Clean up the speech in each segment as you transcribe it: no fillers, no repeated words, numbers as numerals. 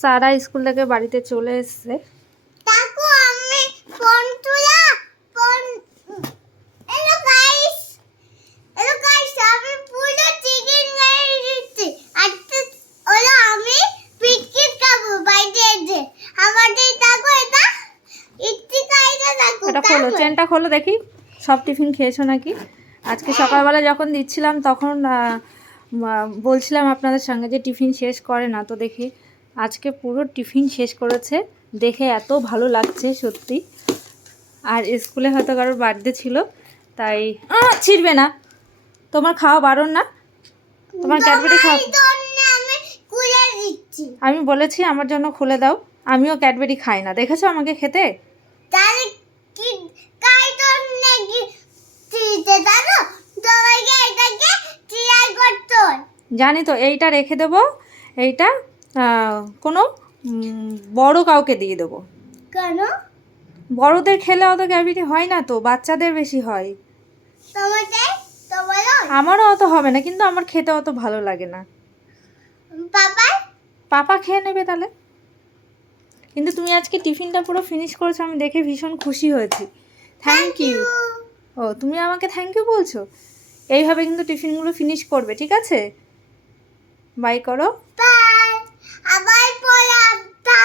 সারা school থেকে বাড়িতে চলে এসছে। তাকু আমি ফোন তুলা ফোন হ্যালো গাইস আমি পুরো চিকেন মেরে দিচ্ছি। আজকে ওরা আমি বিস্কিট খাবো বাইরে যে আমাদের তাকু এটা ইচ্ছি খাইতে তাকু। এটা খোলো, চেনটা খোলো দেখি সব টিফিন খেয়েছো নাকি। আজকে সকালবেলা যখন দিচ্ছিলাম তখন বলছিলাম আপনাদের সঙ্গে যে টিফিন শেষ করে না, তো দেখি আজকে পুরো টিফিন শেষ করেছে। দেখে এত ভালো লাগছে সত্যি। আর স্কুলে হয়তো কারোর বার্থডে ছিল তাই ছিড়বে না, তোমার খাওয়া বারণ না, তোমার ক্যাডবেরি খাওয়া। আমি খুলে দিচ্ছি। আমি বলেছি আমার জন্য খুলে দাও, আমিও ক্যাডবেরি খাই না, দেখেছো আমাকে খেতে। তাহলে কি কাইটন নাকি দিতে জানো সবাইকে এটাকে ট্রাই করতে হয়। জানি তো, এইটা রেখে দেবো, এইটা কোনো বড় কাউকে দিয়ে দেবো। কেন? বড়দের খেলে অত ক্যাভিটি হয় না তো, বাচ্চাদের বেশি হয়। তোমাদের তো বলো আমারও অত হবে না, কিন্তু আমার খেতে অত ভালো লাগে না। পাপা খেয়ে নেবে তাহলে। কিন্তু তুমি আজকে টিফিনটা পুরো ফিনিশ করেছো, আমি দেখে ভীষণ খুশি হয়েছি। Thank you. ও তুমি আমাকে থ্যাংক ইউ বলছো। এইভাবে কিন্তু টিফিনগুলো ফিনিশ করবে, ঠিক আছে? বাই করো। বাই। আবার পরে একটা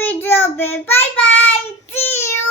ভিডিও হবে। Bye bye. See you.